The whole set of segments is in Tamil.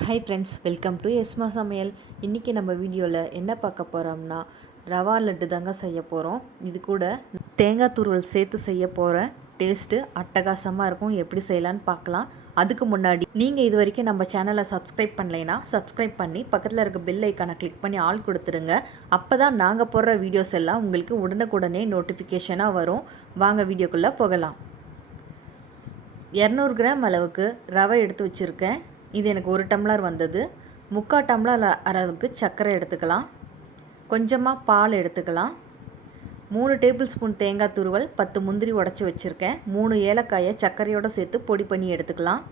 ஹாய் ஃப்ரெண்ட்ஸ், வெல்கம் டு எஸ்மா சமையல். இன்றைக்கி நம்ம வீடியோவில் என்ன பார்க்க போகிறோம்னா ரவா லட்டு தாங்க செய்ய போகிறோம். இது கூட தேங்காய் துருவல் சேர்த்து செய்ய போகிற டேஸ்ட்டு அட்டகாசமாக இருக்கும். எப்படி செய்யலான்னு பார்க்கலாம். அதுக்கு முன்னாடி நீங்கள் இது வரைக்கும் நம்ம சேனலை சப்ஸ்கிரைப் பண்ணலைன்னா சப்ஸ்கிரைப் பண்ணி பக்கத்தில் இருக்க பெல் ஐக்கானை கிளிக் பண்ணி ஆல் கொடுத்துருங்க. அப்போ தான் நாங்கள் போடுற வீடியோஸ் எல்லாம் உங்களுக்கு உடனுக்குடனே நோட்டிஃபிகேஷனாக வரும். வாங்க வீடியோக்குள்ளே போகலாம். 200 கிராம் அளவுக்கு ரவை எடுத்து வச்சுருக்கேன். இது எனக்கு 1 டம்ளர் வந்தது. 3/4 டம்ளர் அளவுக்கு சர்க்கரை எடுத்துக்கலாம். கொஞ்சமாக பால் எடுத்துக்கலாம். 3 டேபிள் ஸ்பூன் தேங்காய் துருவல், 10 முந்திரி உடச்சி வச்சுருக்கேன். 3 ஏலக்காயை சர்க்கரையோடு சேர்த்து பொடி பண்ணி எடுத்துக்கலாம்.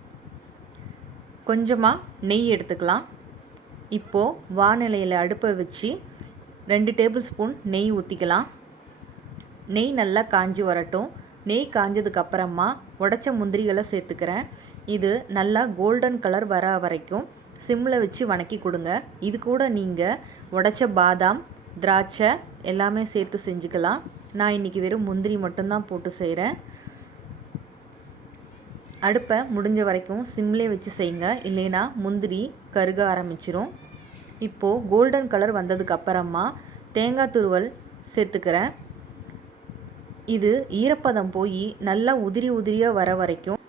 கொஞ்சமாக நெய் எடுத்துக்கலாம். இப்போது வானிலையில் அடுப்பை வச்சு 2 டேபிள் ஸ்பூன் நெய் ஊற்றிக்கலாம். நெய் நல்லா காஞ்சி வரட்டும். நெய் காஞ்சதுக்கப்புறமா உடச்ச முந்திரிகளை சேர்த்துக்கிறேன். இது நல்லா கோல்டன் கலர் வர வரைக்கும் சிம்மில் வச்சு வணக்கி கொடுங்க. இது கூட நீங்கள் உடச்ச பாதாம், திராட்சை எல்லாமே சேர்த்து செஞ்சுக்கலாம். நான் இன்றைக்கி வெறும் முந்திரி மட்டும்தான் போட்டு செய்கிறேன். அடுப்பை முடிஞ்ச வரைக்கும் சிம்மிலே வச்சு செய்யுங்க, இல்லைன்னா முந்திரி கருக ஆரம்பிச்சிரும். இப்போது கோல்டன் கலர் வந்ததுக்கப்புறமா தேங்காய் துருவல் சேர்த்துக்கிறேன். இது ஈரப்பதம் போய் நல்லா உதிரி உதிரியாக வர வரைக்கும்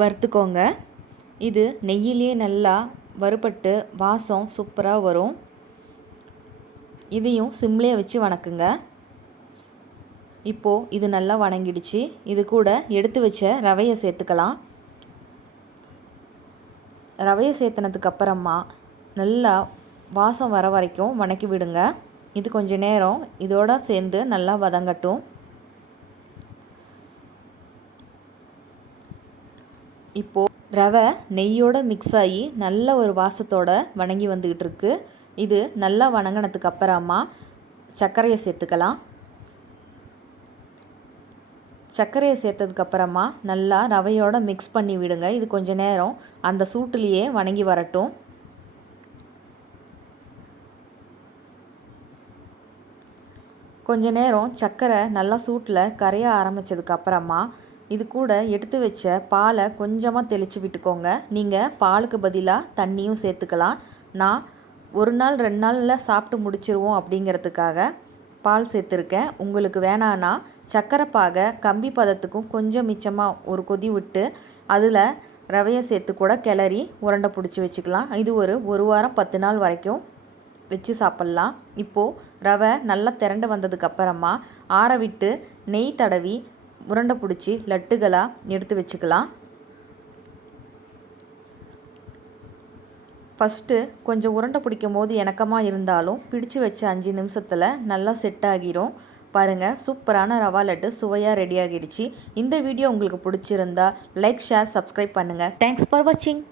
வறுத்துக்கோங்க. இது நெய்யிலே நல்லா வறுபட்டு வாசம் சூப்பராக வரும். இதையும் சிம்லே வச்சு வணக்குங்க. இப்போது இது நல்லா வணங்கிடுச்சு. இது கூட எடுத்து வச்ச ரவையை சேர்த்துக்கலாம். ரவையை சேர்த்துனதுக்கப்புறமா நல்லா வாசம் வர வரைக்கும் வணக்கி விடுங்க. இது கொஞ்சம் நேரம் இதோட சேர்ந்து நல்லா வதங்கட்டும். இப்போது ரவை நெய்யோடு மிக்ஸ் ஆகி நல்ல ஒரு வாசத்தோடு வணங்கி வந்துக்கிட்டு இருக்கு. இது நல்லா வணங்கினதுக்கு அப்புறமா சர்க்கரையை சேர்த்துக்கலாம். சர்க்கரையை சேர்த்ததுக்கப்புறமா நல்லா ரவையோடு மிக்ஸ் பண்ணி விடுங்க. இது கொஞ்சம் நேரம் அந்த சூட்டுலேயே வணங்கி வரட்டும். கொஞ்ச நேரம் சர்க்கரை நல்லா சூட்டில் கரைய ஆரம்பித்ததுக்கப்புறமா இது கூட எடுத்து வச்ச பாலை கொஞ்சமாக தெளித்து விட்டுக்கோங்க. நீங்கள் பாலுக்கு பதிலாக தண்ணியும் சேர்த்துக்கலாம். நான் 1 நாள் 2 நாளில் சாப்பிட்டு முடிச்சிருவோம் அப்படிங்கிறதுக்காக பால் சேர்த்துருக்கேன். உங்களுக்கு வேணான்னா சர்க்கரை பாகை கம்பி பதத்துக்கும் கொஞ்சம் மிச்சமாக ஒரு கொதி விட்டு அதில் ரவையை சேர்த்து கூட கிளறி உருண்டை பிடிச்சி வச்சுக்கலாம். இது ஒரு வாரம் 10 நாள் வரைக்கும் வச்சு சாப்பிட்லாம். இப்போது ரவை நல்லா திரண்டு வந்ததுக்கப்புறமா ஆற விட்டு நெய் தடவி உருண்டை பிடிச்சி லட்டுகளாக எடுத்து வச்சுக்கலாம். ஃபஸ்ட்டு கொஞ்சம் உருண்டை பிடிக்கும் போது இணக்கமாக இருந்தாலும் பிடிச்சு வச்ச 5 நிமிஷத்தில் நல்லா செட் ஆகிரும். பாருங்கள், சூப்பரான ரவா லட்டு சுவையாக ரெடி ஆகிடுச்சு. இந்த வீடியோ உங்களுக்கு பிடிச்சிருந்தா லைக், ஷேர், சப்ஸ்கிரைப் பண்ணுங்கள். தேங்க்ஸ் ஃபார் வாட்சிங்.